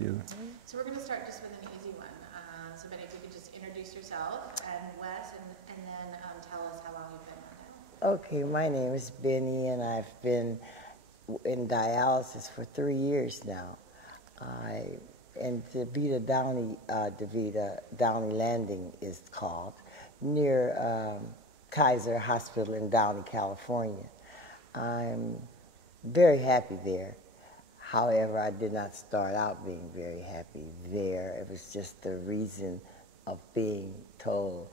you. So we're going to start just with an easy one. So Bennye, if you could just introduce yourself and Wes, and then tell us how long you've been on dialysis. Okay, my name is Bennye, and I've been in dialysis for 3 years now. And DaVita Downey Landing is called, near Kaiser Hospital in Downey, California. I'm very happy there. However, I did not start out being very happy there. It was just the reason of being told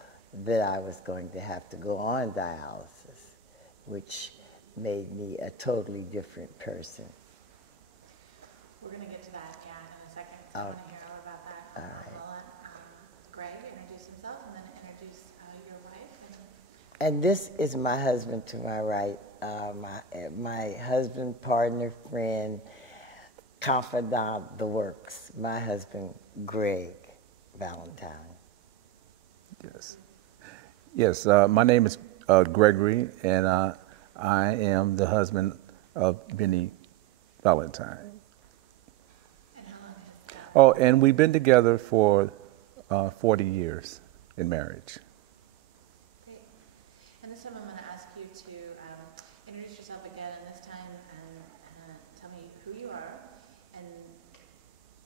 that I was going to have to go on dialysis, which made me a totally different person. We're going to get to that, yeah, in a second. So I want to hear all about that. All right. I'll let Greg introduce himself and then introduce your wife. And this is my husband to my right, my husband, partner, friend, confidant, the works, my husband, Greg Valentine. Yes. Yes, my name is Gregory, and I am the husband of Bennye Valentine. And how long has that? Oh, and we've been together for 40 years in marriage. Great. And this time I'm going to ask you to introduce yourself again, and this time tell me who you are, and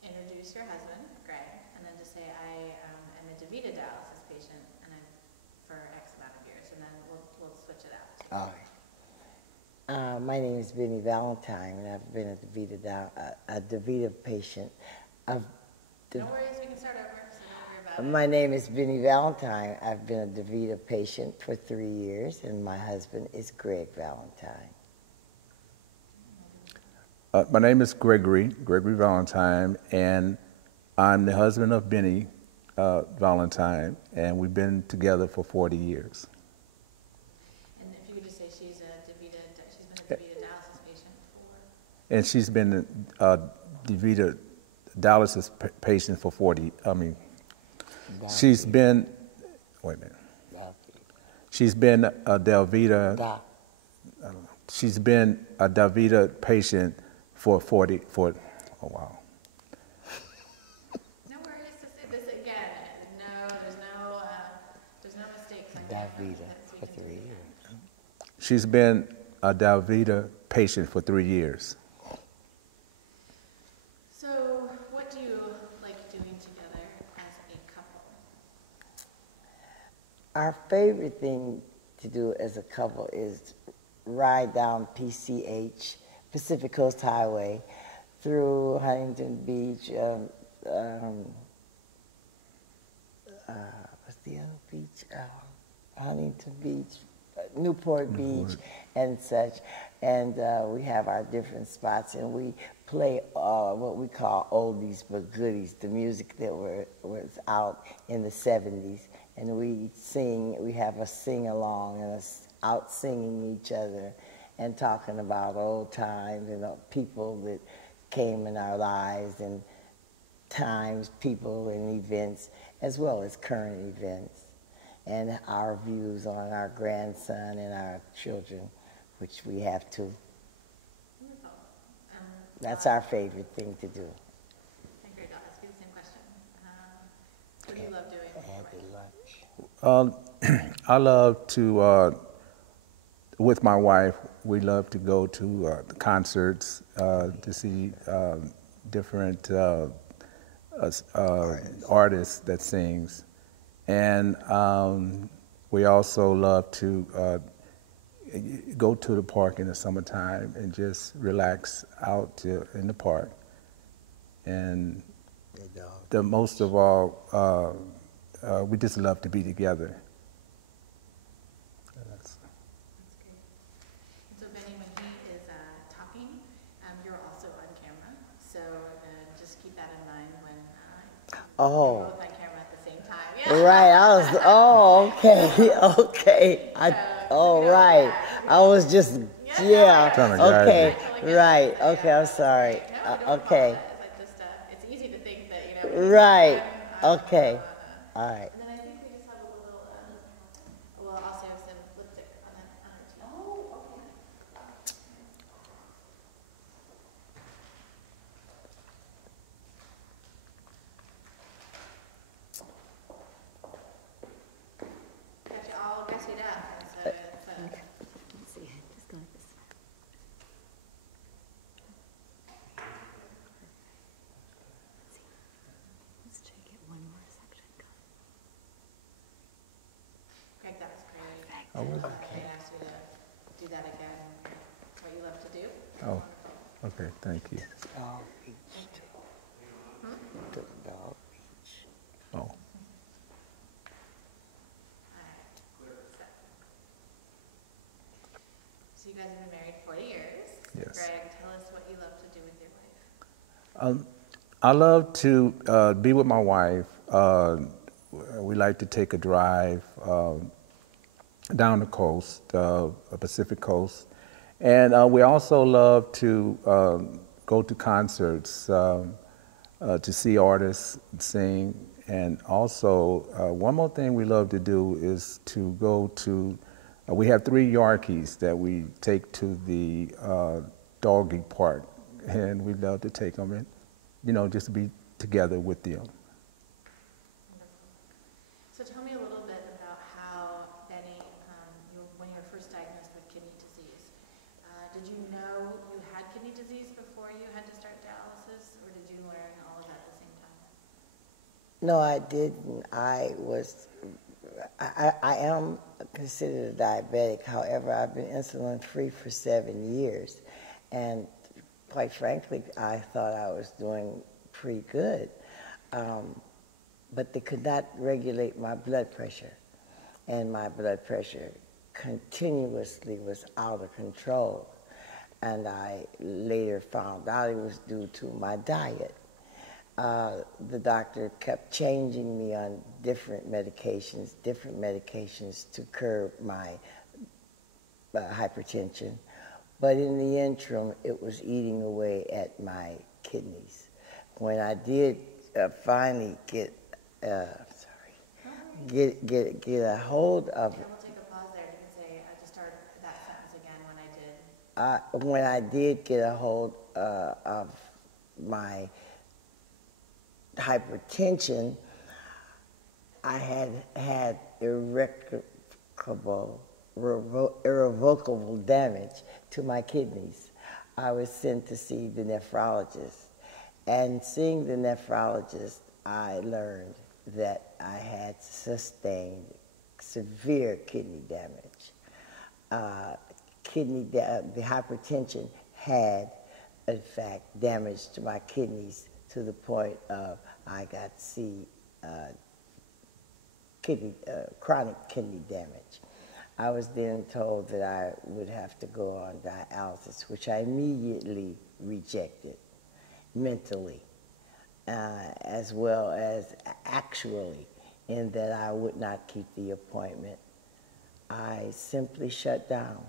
introduce your husband, Greg, and then just say, I am a DaVita dialysis patient, and I'm for X amount of years, and then we'll switch it out. All right. My name is Bennye Valentine, and I've been a DaVita patient. No worries, we can start over, so don't worry about it. My name is Bennye Valentine. I've been a DaVita patient for 3 years, and my husband is Greg Valentine. My name is Gregory Valentine, and I'm the husband of Bennye Valentine, and we've been together for 40 years. And if you could just say she's been a DaVita dialysis patient for? And she's been a DaVita dialysis patient for 40, she's been, wait a minute. She's been a DaVita, she's been a DaVita patient for 40, oh wow. No worries to say this again. No, there's no mistakes on DaVita for 3 years. She's been a DaVita patient for 3 years. So, what do you like doing together as a couple? Our favorite thing to do as a couple is ride down PCH, Pacific Coast Highway, through Huntington Beach, what's the other beach? Huntington Beach, Newport Beach, and such. And we have our different spots, and we play what we call oldies but goodies, the music that was out in the 70s. And we sing, we have a sing-along and us out singing each other and talking about old times and people that came in our lives and times, people, and events, as well as current events, and our views on our grandson and our children, which we have too. Wonderful. That's our favorite thing to do. And Greg, I'll ask you the same question. What do you love doing? I love to, with my wife, we love to go to the concerts to see different artists that sings. And we also love to go to the park in the summertime and just relax out in the park. And most of all, we just love to be together. That's great. And so Bennye, when he is talking, you're also on camera. So just keep that in mind when you're both on camera at the same time. Yeah. Right, okay, okay. Right. I was just, okay, right, okay, I'm sorry. Okay. It's easy to think that, Right, okay, all right. And then I think we just have a little, we'll also have some lipstick on our team. Oh, okay. Oh, was it? They asked you to do that again. It's what you love to do. Oh, okay, thank you. Dog Beach, too. The Dog Beach. Oh, All right. So you guys have been married 40 years. Yes. Greg, tell us what you love to do with your wife. I love to be with my wife. We like to take a drive down the coast, Pacific coast. And we also love to go to concerts, to see artists sing. And also, one more thing we love to do is to go to, we have 3 Yorkies that we take to the doggy park. And we love to take them in, you know, just to be together with them. So tell me a little bit about how, Bennye, when you were first diagnosed with kidney disease, did you know you had kidney disease before you had to start dialysis, or did you learn all of that at the same time? No, I didn't. I am considered a diabetic. However, I've been insulin free for 7 years. And quite frankly, I thought I was doing pretty good. But they could not regulate my blood pressure. And my blood pressure continuously was out of control. And I later found out it was due to my diet. The doctor kept changing me on different medications to curb my hypertension. But in the interim, it was eating away at my kidneys. When I did finally get a hold of And we'll take a pause there. You can say, just start that sentence again, when I did. when I did get a hold of my hypertension, I had irrevocable damage to my kidneys. I was sent to see the nephrologist. And seeing the nephrologist, I learned that I had sustained severe kidney damage. The hypertension had, in fact, damage to my kidneys to the point of I got chronic kidney damage. I was then told that I would have to go on dialysis, which I immediately rejected mentally, as well as actually, in that I would not keep the appointment. I simply shut down.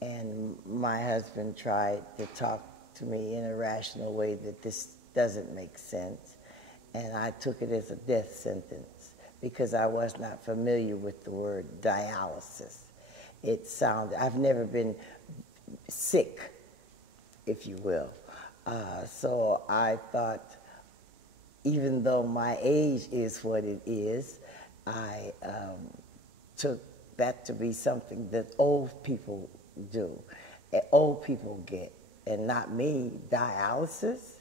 And my husband tried to talk to me in a rational way that this doesn't make sense. And I took it as a death sentence because I was not familiar with the word dialysis. It sounded, I've never been sick, if you will. So I thought, even though my age is what it is, I took that to be something that old people do, old people get, and not me. Dialysis?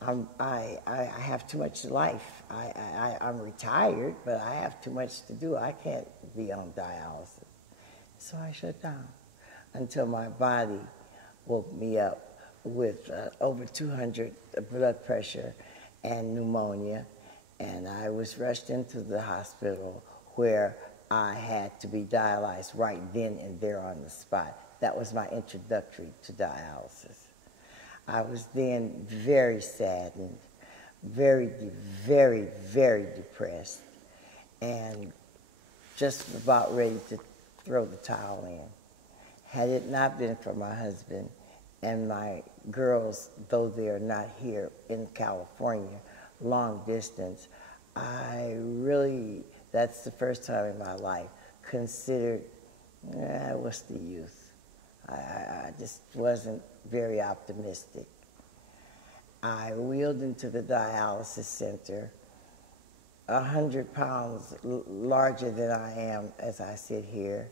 I have too much life. I'm retired, but I have too much to do. I can't be on dialysis. So I shut down until my body woke me up with over 200 blood pressure and pneumonia, and I was rushed into the hospital where I had to be dialyzed right then and there on the spot. That was my introductory to dialysis. I was then very saddened, very, very, very depressed, and just about ready to throw the towel in. Had it not been for my husband and my girls, though they are not here in California, long distance, I really, that's the first time in my life, considered, what's the use? I just wasn't very optimistic. I wheeled into the dialysis center, 100 pounds larger than I am as I sit here,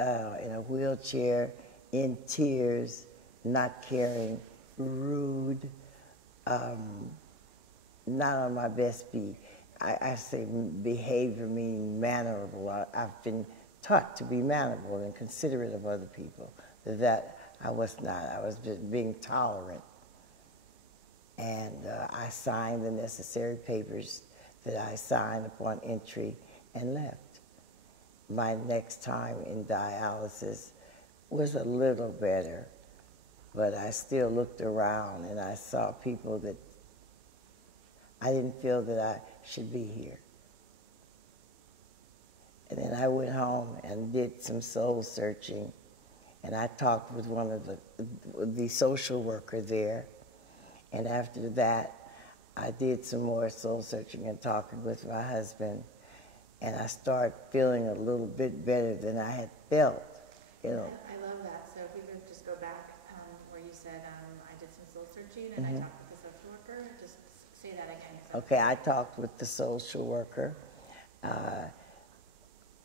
in a wheelchair, in tears, not caring, rude, not on my best beat. I say behavior meaning mannerable. I've been taught to be mannerable and considerate of other people. That I was not. I was just being tolerant. And I signed the necessary papers that I signed upon entry and left. My next time in dialysis was a little better, but I still looked around and I saw people that I didn't feel that I should be here. And then I went home and did some soul searching, and I talked with one of the social worker there. And after that, I did some more soul searching and talking with my husband, and I started feeling a little bit better than I had felt, you know. I love that. So if we could just go back where you said, I did some soul searching and I talked with the social worker. Just say that again. Okay, I talked with the social worker,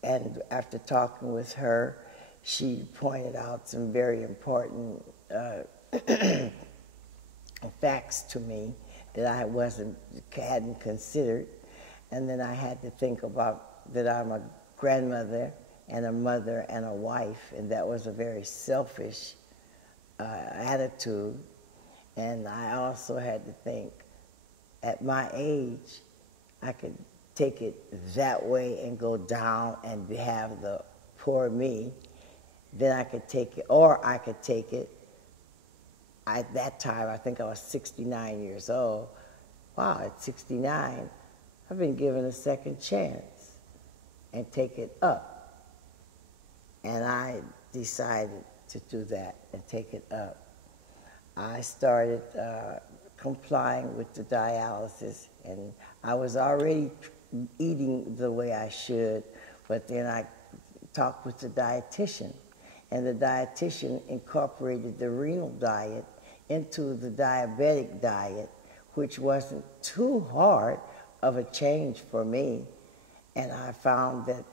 and after talking with her, she pointed out some very important facts to me that I hadn't considered. And then I had to think about that I'm a grandmother and a mother and a wife, and that was a very selfish attitude. And I also had to think, at my age, I could take it that way and go down and have the poor me. Then I could take it, or I could take it. At that time, I think I was 69 years old. Wow, at 69, I've been given a second chance and take it up. And I decided to do that and take it up. I started complying with the dialysis, and I was already eating the way I should, but then I talked with the dietitian, and the dietitian incorporated the renal diet into the diabetic diet, which wasn't too hard of a change for me. And I found that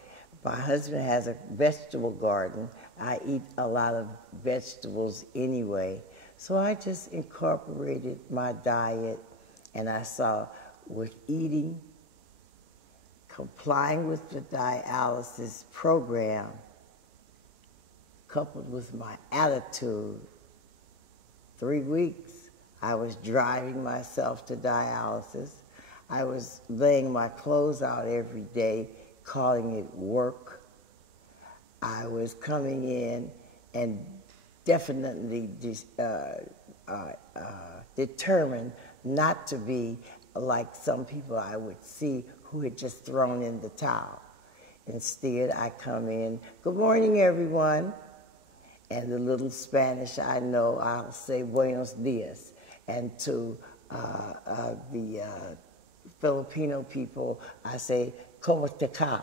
my husband has a vegetable garden. I eat a lot of vegetables anyway. So I just incorporated my diet, and I saw with eating, complying with the dialysis program, coupled with my attitude, 3 weeks, I was driving myself to dialysis. I was laying my clothes out every day, calling it work. I was coming in and definitely determined not to be like some people I would see who had just thrown in the towel. Instead, I come in, good morning, everyone. And the little Spanish I know, I'll say buenos dias. And to the Filipino people, I say, como te ka?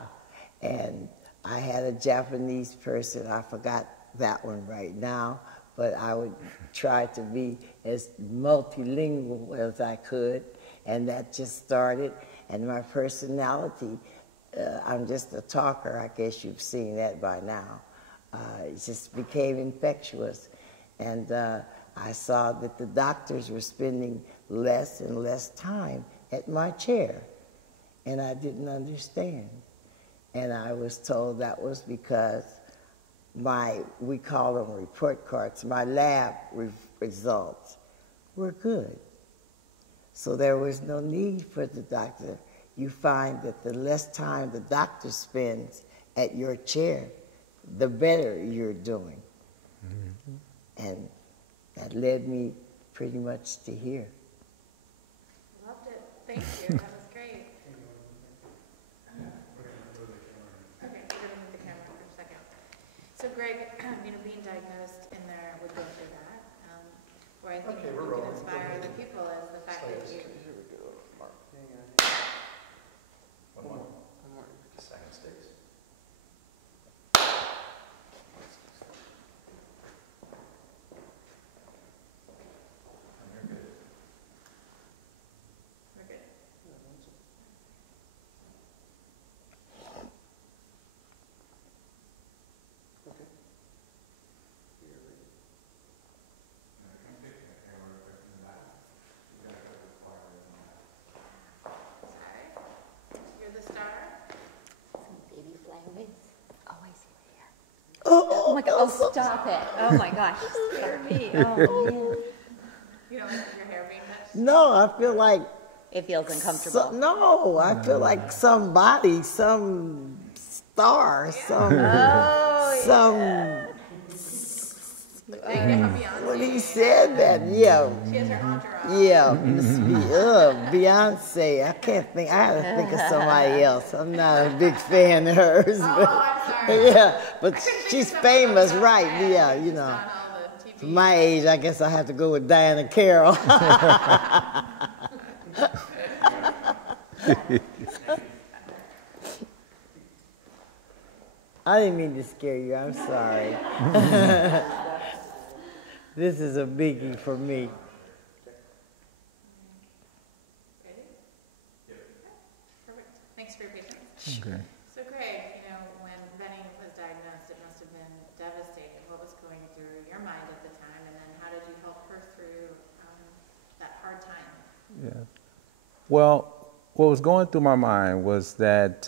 And I had a Japanese person, I forgot that one right now, but I would try to be as multilingual as I could, and that just started. And my personality, I'm just a talker, I guess you've seen that by now. It just became infectious. And I saw that the doctors were spending less and less time at my chair, and I didn't understand. And I was told that was because we call them report cards, my lab results were good. So there was no need for the doctor. You find that the less time the doctor spends at your chair, the better you're doing. Mm-hmm. And that led me pretty much to here. Loved it. Thank you. That was great. Okay, we're going to move the camera for a second. So Greg, being diagnosed in there would go through that, where I think you can inspire other people is the fact that you... Here we go. Mark. One more. Second stage. We're good. Okay. feel so. Stop it. Oh my gosh, you scared me. Oh, man. You don't like your hair being touched? No, I feel like. It feels uncomfortable. No, I feel like somebody, some star, some. When he said that, yeah. She has her entourage. Yeah, Beyonce. I can't think. I had to think of somebody else. I'm not a big fan of hers. But, I'm sorry. yeah, but she's famous, right? Yeah, you know. On all the TV. For my age, I guess I have to go with Diana Carroll. I didn't mean to scare you. I'm sorry. This is a biggie for me. Ready? Perfect. Thanks for your patience. Okay. So Craig, when Bennye was diagnosed, it must have been devastating. What was going through your mind at the time, and then how did you help her through that hard time? Yeah. Well, what was going through my mind was that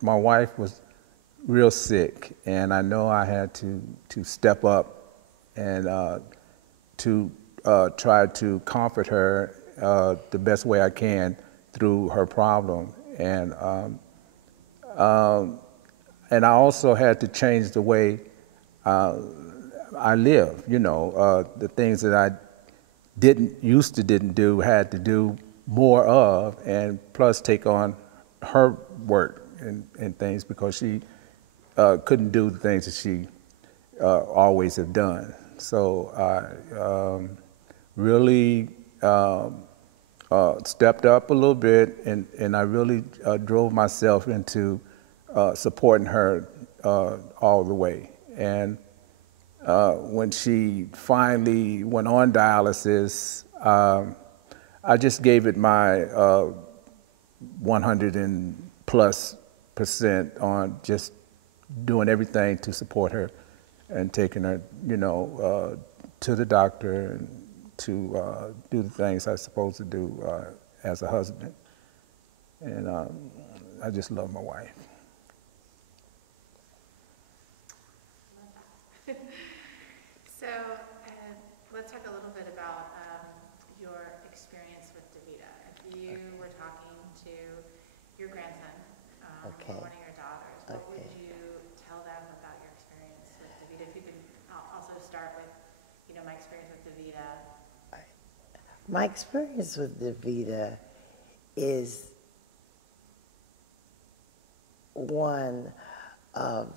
my wife was real sick, and I know I had to step up and to try to comfort her the best way I can through her problem. And I also had to change the way I live. The things that I used to didn't do, had to do more of, and plus take on her work and things, because she couldn't do the things that she always have done. So I really stepped up a little bit, and I really drove myself into supporting her all the way. And when she finally went on dialysis, I just gave it my 100% and plus on just doing everything to support her and taking her, to the doctor and to do the things I'm supposed to do as a husband. And I just love my wife. So let's talk a little bit about your experience with DaVita. If you were talking to your grandson Okay. or one of your daughters, what Okay. would you tell them about your experience with DaVita? If you could also start with, my experience with DaVita. My experience with DaVita is one of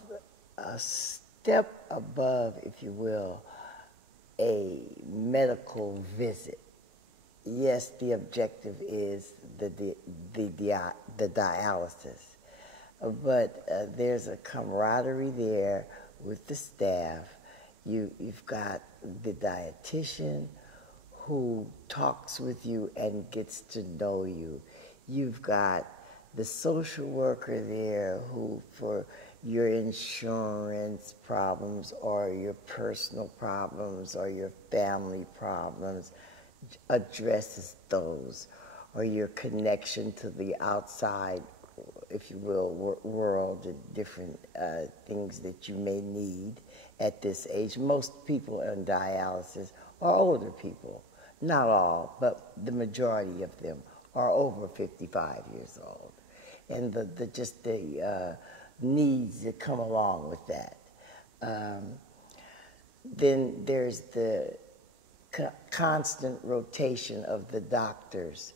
a step above, if you will, a medical visit. Yes, the objective is the dialysis, but there's a camaraderie there with the staff. You've got the dietitian who talks with you and gets to know you. You've got the social worker there who, for your insurance problems or your personal problems or your family problems, addresses those, or your connection to the outside, if you will, world, and different things that you may need at this age. Most people on dialysis are older people. Not all, but the majority of them are over 55 years old. And the needs that come along with that. Then there's the constant rotation of the doctors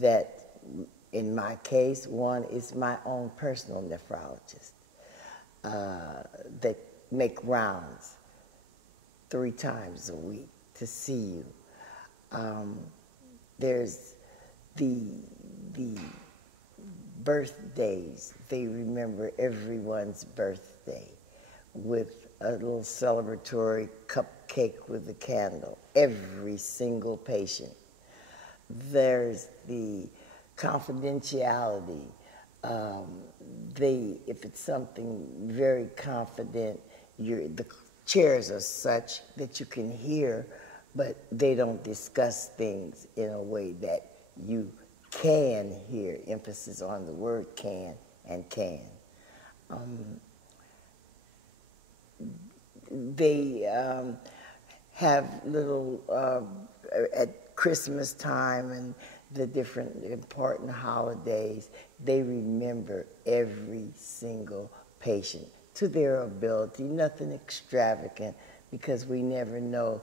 that, in my case, one is my own personal nephrologist that make rounds 3 times a week to see you. There's the birthdays. They remember everyone's birthday with a little celebratory cupcake with a candle, every single patient. There's the confidentiality. If it's something very confident, the chairs are such that you can hear, but they don't discuss things in a way that you can hear. Emphasis on the word can and can. they have little, at Christmas time and the different important holidays, they remember every single patient to their ability, nothing extravagant, because we never know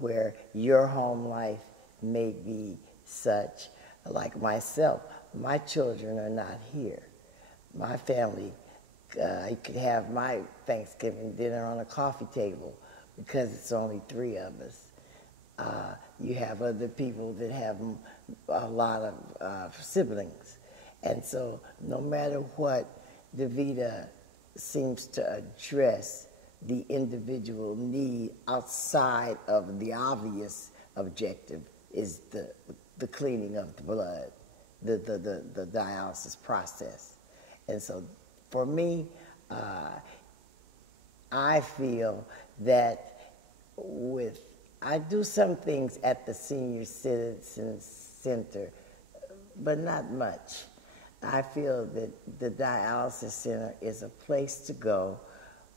where your home life may be such. Like myself, my children are not here. My family, you could have my Thanksgiving dinner on a coffee table because it's only 3 of us. You have other people that have a lot of siblings. And so no matter what, DaVita seems to address the individual need outside of the obvious objective is the cleaning of the blood, the dialysis process. And so for me, I feel that I do some things at the Senior Citizen Center, but not much. I feel that the dialysis center is a place to go.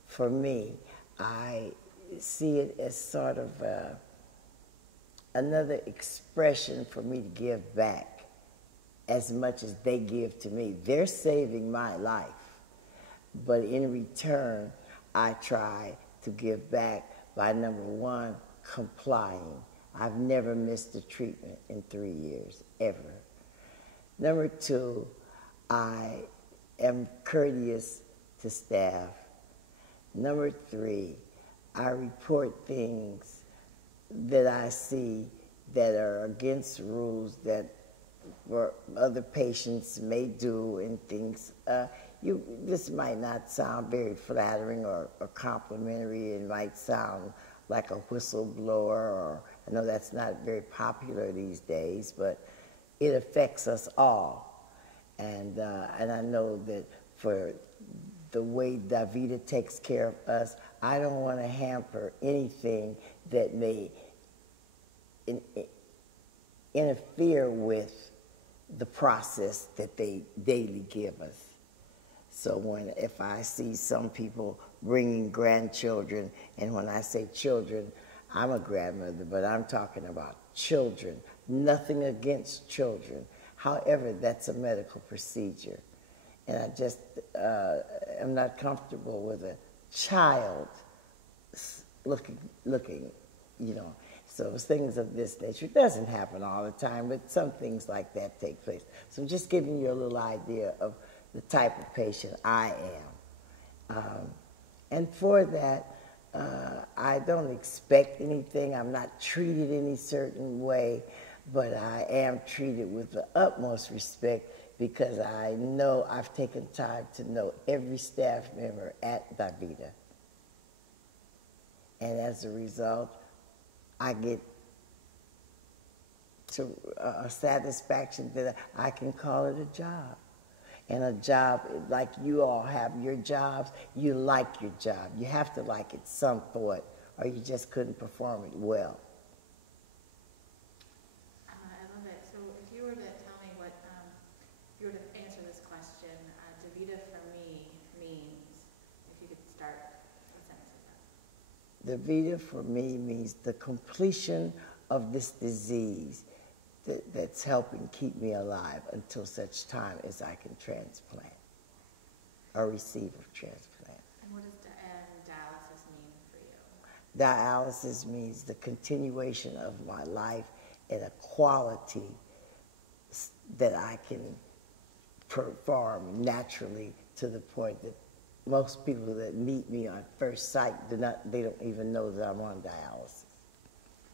For me, I see it as sort of another expression for me to give back as much as they give to me. They're saving my life, but in return, I try to give back by, number one, complying. I've never missed a treatment in 3 years, ever. Number two, I am courteous to staff. Number three, I report things that I see that are against rules that other patients may do and things. This might not sound very flattering or complimentary. It might sound like a whistleblower, or I know that's not very popular these days, but it affects us all. And I know that for the way DaVita takes care of us, I don't want to hamper anything that may interfere with the process that they daily give us. So if I see some people bringing grandchildren, and when I say children, I'm a grandmother, but I'm talking about children. Nothing against children. However, that's a medical procedure. And I just am not comfortable with a child looking, you know. So things of this nature. It doesn't happen all the time, but some things like that take place. So I'm just giving you a little idea of the type of patient I am. And for that, I don't expect anything. I'm not treated any certain way, but I am treated with the utmost respect because I know I've taken time to know every staff member at DaVita. And as a result, I get to a satisfaction that I can call it a job. And a job, like you all have your jobs, you like your job. You have to like it some thought, or you just couldn't perform it well. I love it. So if you were to tell me what, if you were to answer this question, DaVita for me means, if you could start a sentence with that. DaVita for me means the completion of this disease that's helping keep me alive until such time as I can transplant or receive a transplant. And what does dialysis mean for you? Dialysis means the continuation of my life at a quality that I can perform naturally, to the point that most people that meet me on first sight they don't even know that I'm on dialysis.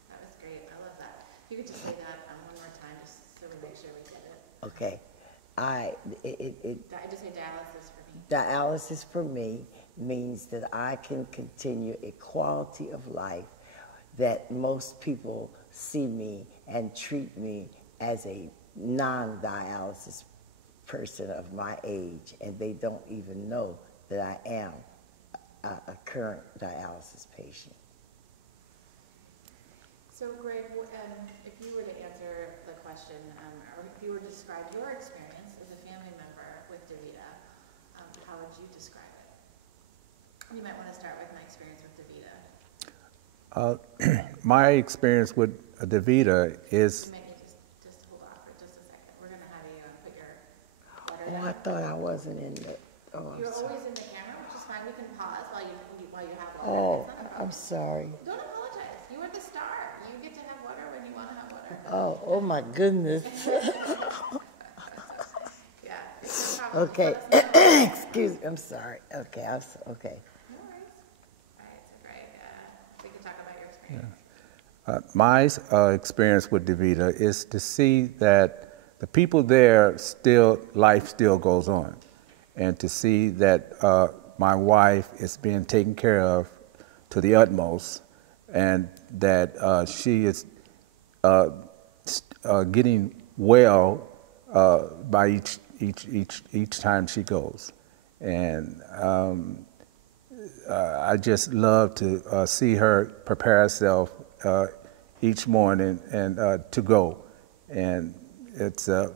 That was great. I love that. If you could just say that one more time, just so we make sure we get it. Okay. I just say dialysis for me. Dialysis for me means that I can continue a quality of life that most people see me and treat me as a non-dialysis person of my age, and they don't even know that I am a current dialysis patient. So Greg, if you were to answer the question, or if you were to describe your experience as a family member with DaVita, how would you describe it? You might want to start with my experience with DaVita. My experience with DaVita is You might need to just hold on for just a second. We're going to have you put your water Oh, down. I thought I wasn't in the. Oh, I'm You're sorry. always in the camera, which is fine. We can pause while you have water. Oh, It's not a problem. I'm sorry. Don't apologize. You are the star. You get to have water when you want to have water. Oh my goodness. Yeah, it's no problem. Okay. Just let us know. Excuse me. I'm sorry. Okay. Okay. No worries. All right, so Greg, we can talk about your experience. my experience with DaVita is to see that the people there still, life still goes on, and to see that my wife is being taken care of to the utmost, and that she is getting well by each time she goes, and I just love to see her prepare herself each morning and to go, and it's an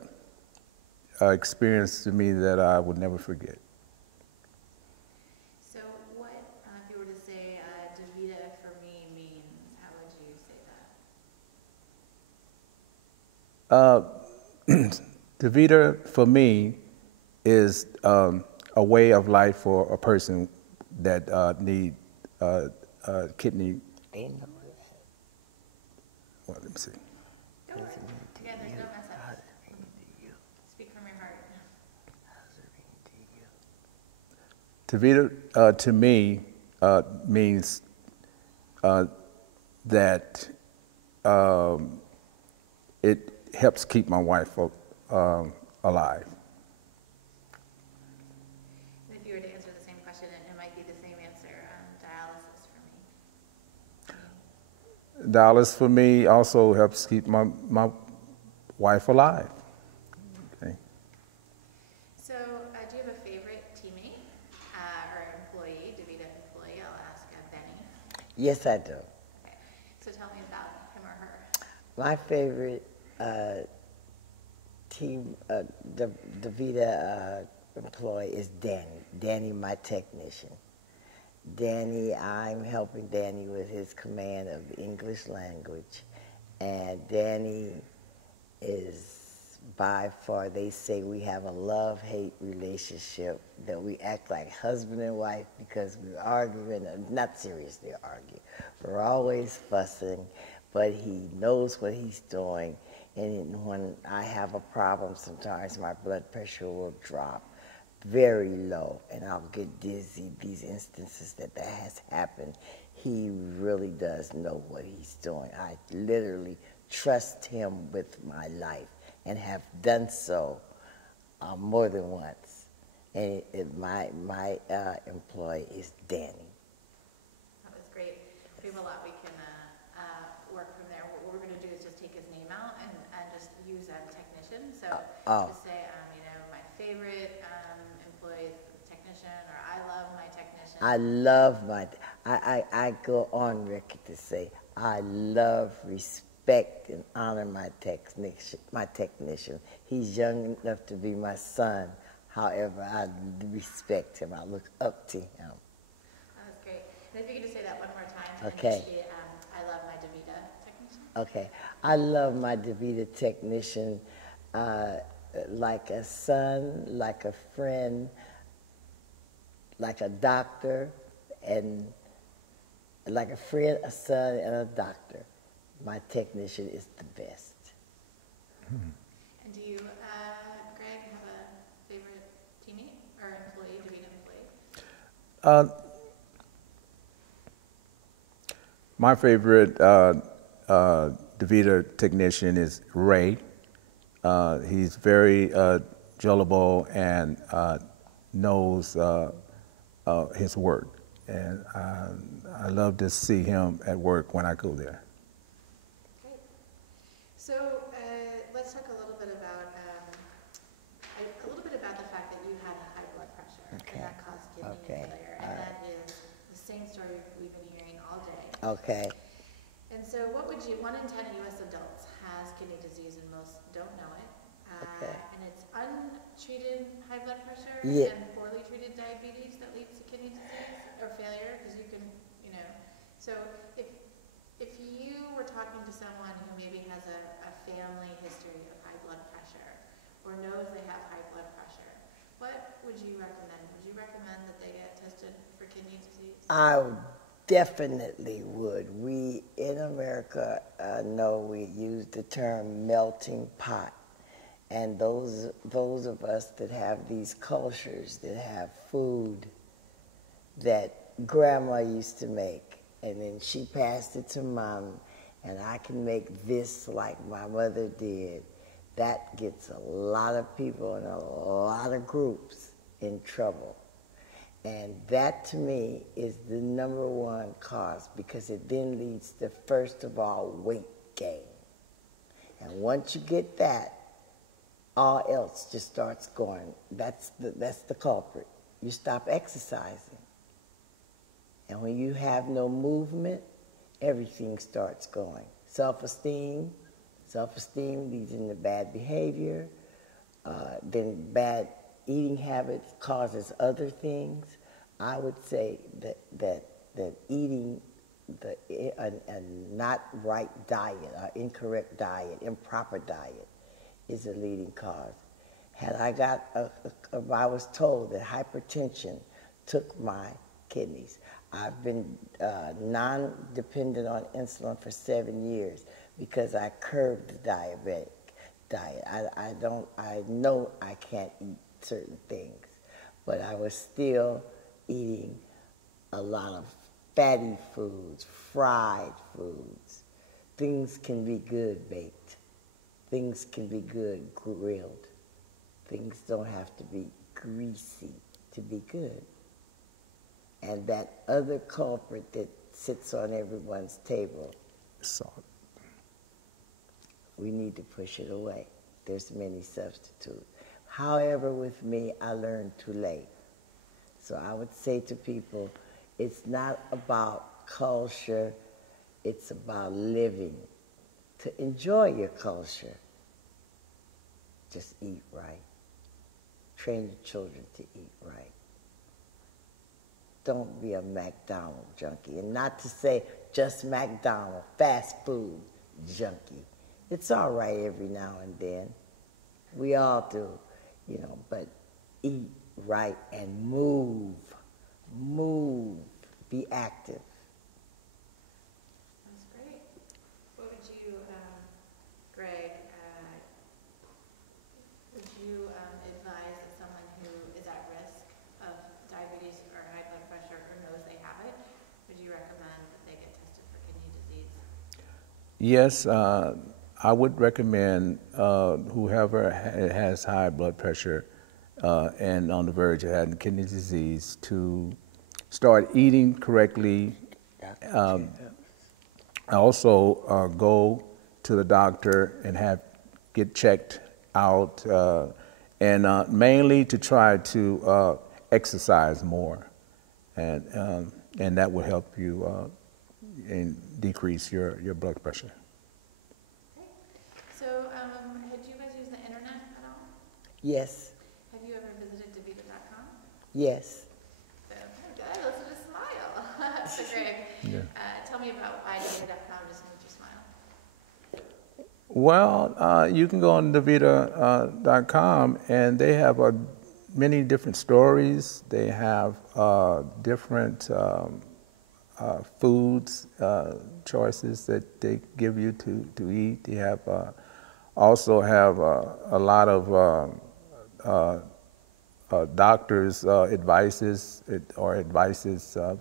experience to me that I would never forget. So what, if you were to say DaVita for me means, how would you say that? DaVita for me is a way of life for a person that need kidney. Well, let me see. Don't worry. Again, there's no mess up. Speak from your heart. DaVita to me means that it helps keep my wife alive. And if you were to answer the same question, it might be the same answer. Dialysis for me. Dialysis for me also helps keep my wife alive. Okay. So do you have a favorite teammate or employee, DaVita employee? I'll ask Bennye. Yes, I do. Okay. So tell me about him or her. My favorite team, DaVita employee is Danny. Danny, my technician. Danny, I'm helping Danny with his command of the English language. And Danny is by far, they say we have a love-hate relationship, that we act like husband and wife because we're arguing, not seriously arguing. We're always fussing, but he knows what he's doing. And when I have a problem, sometimes my blood pressure will drop very low and I'll get dizzy. These instances that has happened, he really does know what he's doing. I literally trust him with my life and have done so more than once. And my employee is Danny. That was great. We have a lot we can work from there. What we're going to do is just take his name out and just use technician. So just say, my favorite employee is the technician, or I love my technician. I love I go on record to say I love, respect, and honor my technician. He's young enough to be my son. However, I respect him. I look up to him. That was great. And if you could just say that one more time. Okay. I love my DaVita technician. Okay. I love my DaVita technician like a son, like a friend, like a doctor, and like a friend, a son, and a doctor. My technician is the best. And do you, Greg, have a favorite teammate or employee, DaVita employee? My favorite DaVita technician is Ray. He's very gullible and knows his work. And I love to see him at work when I go there. Great. So let's talk a little bit about the fact that you had high blood pressure and that caused kidney failure, and that is the same story we've been hearing all day. Okay. And so, what would you? 1 in 10 U.S. adults has kidney disease, and most don't know it. Okay. And it's untreated high blood pressure Yeah. and poorly treated diabetes that leads to kidney disease or failure, because you can, you know. So if you were talking to someone who maybe has a family history of high blood pressure or knows they have high blood pressure, what would you recommend? Would you recommend that they get tested for kidney disease? I definitely would. We in America know we use the term melting pot. And those of us that have these cultures, that have food that grandma used to make, and then she passed it to mom, and I can make this like my mother did, that gets a lot of people and a lot of groups in trouble. And that to me is the number one cause, because it then leads to, first of all, weight gain. And once you get that, all else just starts going. That's the culprit. You stop exercising. And when you have no movement, everything starts going. Self-esteem leads into bad behavior. Then bad eating habits causes other things. I would say that eating a not right diet, an incorrect diet, improper diet, is a leading cause. Had I I was told that hypertension took my kidneys. I've been non-dependent on insulin for 7 years because I curbed the diabetic diet. I know I can't eat certain things, but I was still eating a lot of fatty foods, fried foods. Things can be good baked. Things can be good grilled. Things don't have to be greasy to be good. And that other culprit that sits on everyone's table, Salt. we need to push it away. There's many substitutes. However, with me, I learned too late. So I would say to people, it's not about culture, it's about living. To enjoy your culture, just eat right. Train your children to eat right. Don't be a McDonald's junkie. And not to say just McDonald's, fast food junkie. It's all right every now and then. We all do, but eat right and move. Move. Be active. That's great. What would you, Greg, would you advise that someone who is at risk of diabetes or high blood pressure or knows they have it, would you recommend that they get tested for kidney disease? Yes, I would recommend whoever has high blood pressure and on the verge of having kidney disease to start eating correctly. Also go to the doctor and get checked out, and mainly to try to exercise more, and that will help you and decrease your blood pressure. So, do you guys use the internet at all? Yes. Have you ever visited DaVita.com? Yes. So, good. Let's just smile. So, Greg, tell me about why DaVita.com just made you smile. Well, you can go on DaVita.com, and they have many different stories. They have different foods, choices that they give you to eat. They have also have a lot of doctors' advices of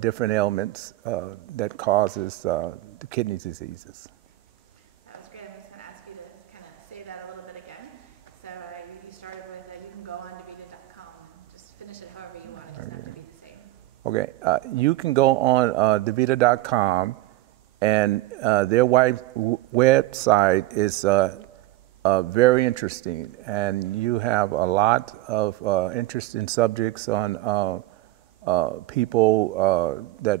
different ailments that causes the kidney diseases. That was great. I'm just going to ask you to kind of say that a little bit again. So you started with you can go on DaVita.com. Just finish it however you want. It doesn't have to be the same. Okay, you can go on DaVita.com, and their website is very interesting, and you have a lot of interesting subjects on people that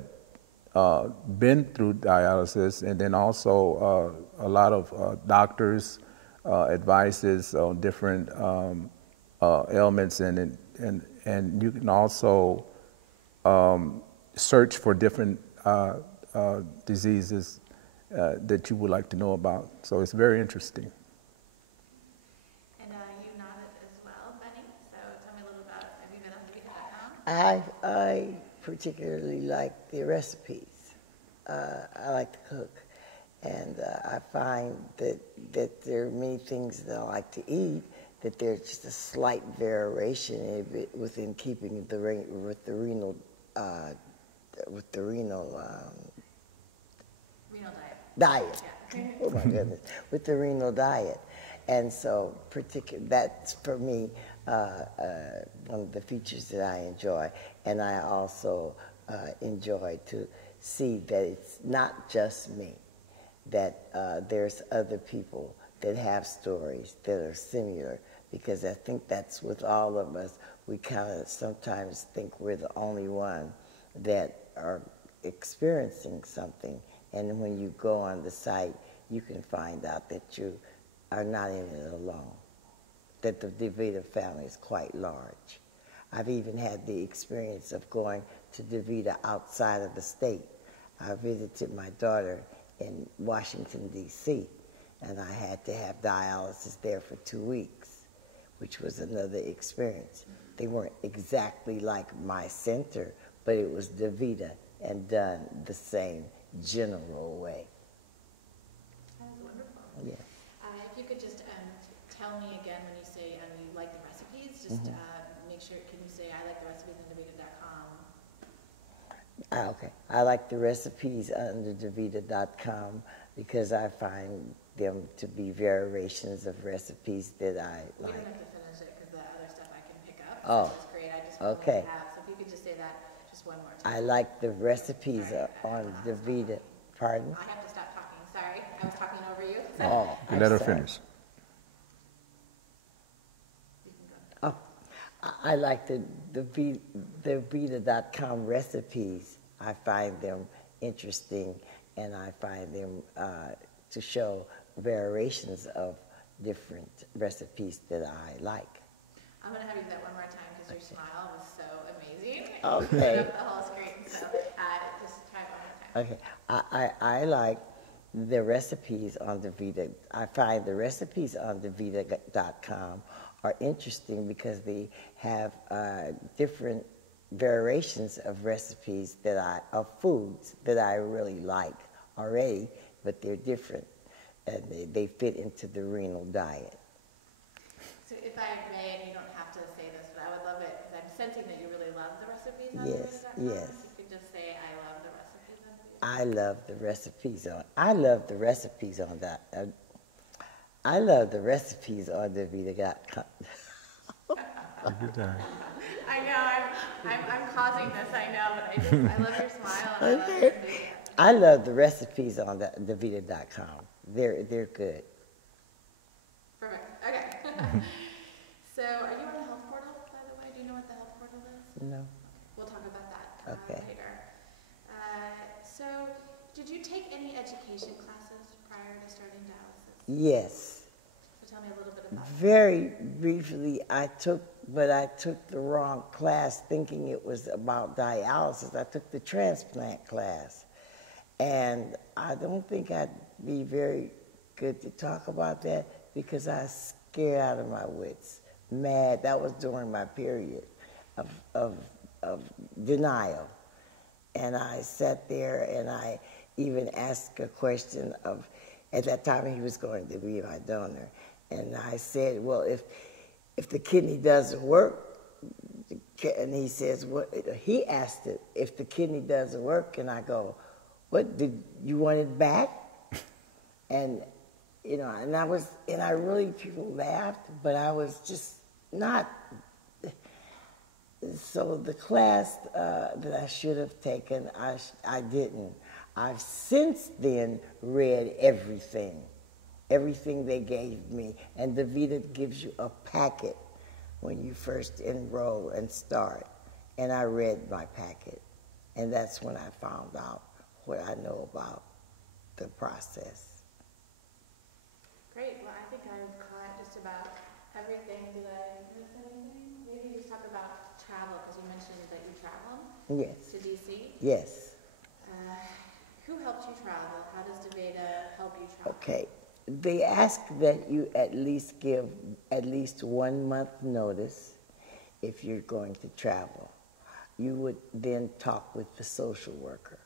been through dialysis, and then also a lot of doctors advices on different ailments, and you can also search for different diseases that you would like to know about. So it's very interesting. And you nodded as well, Bennye. So tell me a little about, have you been on DaVita.com? I particularly like the recipes. I like to cook, and I find that there are many things that I like to eat, that there's just a slight variation in it within keeping with the renal diet. Yeah. Oh my goodness, with the renal diet. And so that's for me one of the features that I enjoy. And I also enjoy to see that it's not just me, that there's other people that have stories that are similar, because I think that's with all of us. We kind of sometimes think we're the only one that are experiencing something, and when you go on the site, you can find out that you are not in it alone, that the DaVita family is quite large. I've even had the experience of going to DaVita outside of the state. I visited my daughter in Washington, D.C., and I had to have dialysis there for 2 weeks, which was another experience. They weren't exactly like my center, but it was DaVita and done the same general way. That was wonderful. Yeah. If you could just tell me again when you say you like the recipes, just make sure, can you say I like the recipes on DaVita.com? Okay. I like the recipes under DaVita.com because I find them to be variations of recipes that I We like. don't have to finish it because the other stuff I can pick up. Oh, So that's great. I just want okay. to have, so if you could just say that just one more time. I like the recipes on DaVita. Pardon? I have to stop talking. Sorry. I was talking over you. So Oh, You let her sorry. finish. you can go. Oh, I like the DaVita.com recipes. I find them interesting, and I find them to show variations of different recipes that I like. I'm going to have you do that one more time because your smile was so amazing. Okay. You lit up the whole screen. So just try it one more time. Okay, I like the recipes on DaVita. I find the recipes on DaVita.com are interesting because they have different variations of recipes of foods that I really like already, but they're different, and they fit into the renal diet. So if I may, and you don't have to say this, but I would love it because I'm sensing that you really love the recipes on Yes, DaVita.com. yes. If you could just say I love the recipes on DaVita. I love the recipes on that. I love the recipes on DaVita.com. Good time. I know, I'm causing this, I know, but I love your smile and I love your enthusiasm. I love the recipes on DaVita.com. They're good. Perfect, okay. So are you on the health portal, by the way? Do you know what the health portal is? No. We'll talk about that Okay. later. So did you take any education classes prior to starting dialysis? Yes. So tell me a little bit about that. Very briefly, I took the wrong class thinking it was about dialysis. I took the transplant class. And I don't think I'd be very good to talk about that because I was scared out of my wits, mad. That was during my period of denial. And I sat there and I even asked a question of, at that time he was going to be my donor. And I said, well, if the kidney doesn't work, and he says, what? He asked it, if the kidney doesn't work, and I go, what, did you want it back? And, you know, and I really, people laughed, but I was just not. So the class that I should have taken, I didn't. I've since then read everything they gave me. And DaVita gives you a packet when you first enroll and start. And I read my packet. And that's when I found out what I know about the process. Great. Well, I think I've caught just about everything. Did I miss anything? Maybe just talk about travel, because you mentioned that you travel Yes, to DC. yes. Who helped you travel? How does DeVita help you travel? Okay. They ask that you at least give at least 1 month notice if you're going to travel. You would then talk with the social worker.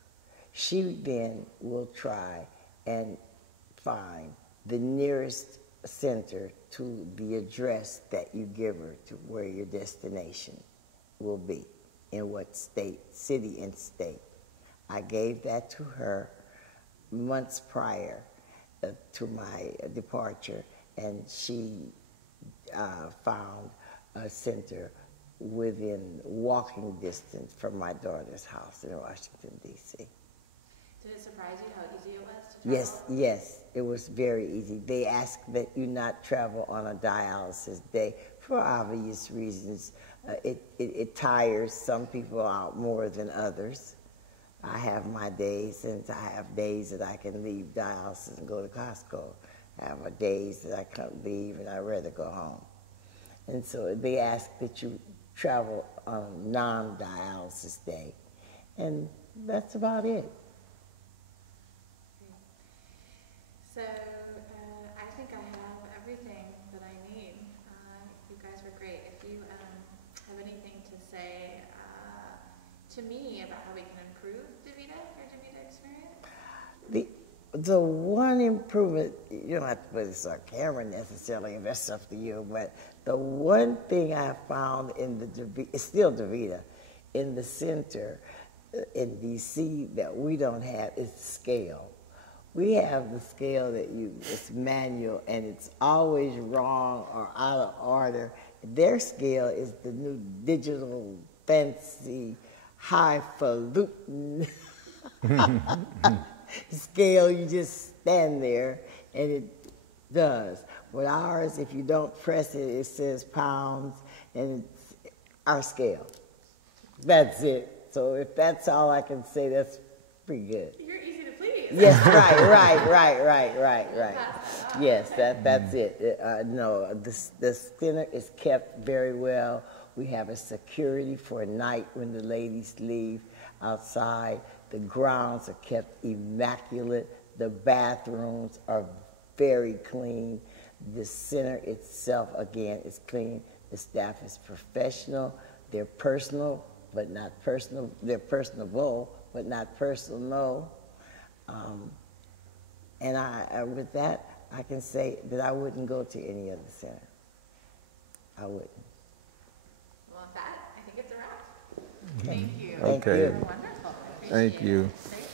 She then will try and find the nearest center to the address that you give her to where your destination will be, in what state, city and state. I gave that to her months prior to my departure, and she found a center within walking distance from my daughter's house in Washington, D.C. Did it surprise you how easy it was to travel? Yes, yes, it was very easy. They ask that you not travel on a dialysis day for obvious reasons. It tires some people out more than others. I have my days, and I have days that I can leave dialysis and go to Costco. I have days that I can't leave and I'd rather go home. And so they ask that you travel on a non-dialysis day. And that's about it. So I think I have everything that I need. You guys were great. If you have anything to say to me about how we can improve DeVita, your DeVita experience? The one improvement, you don't have to put this on camera necessarily, if that's up to you, but the one thing I found in the DeVita, it's still DeVita, in the center in DC that we don't have is the scale. We have the scale that it's manual and it's always wrong or out of order. Their scale is the new digital, fancy, highfalutin scale. You just stand there and it does. With ours, if you don't press it, it says pounds, and it's our scale. That's it. So if that's all I can say, that's pretty good. You're easy to please. Yes, right. Yes, that's it. No, the center is kept very well. We have a security for a night when the ladies leave outside. The grounds are kept immaculate. The bathrooms are very clean. The center itself, again, is clean. The staff is professional. They're personal, but not personal. They're personable, but not personal. And with that, I can say that I wouldn't go to any other center. I wouldn't. Well, with that, I think it's a wrap. Thank you. Thank Okay. you. Wonderful. I appreciate Thank you. it. Great.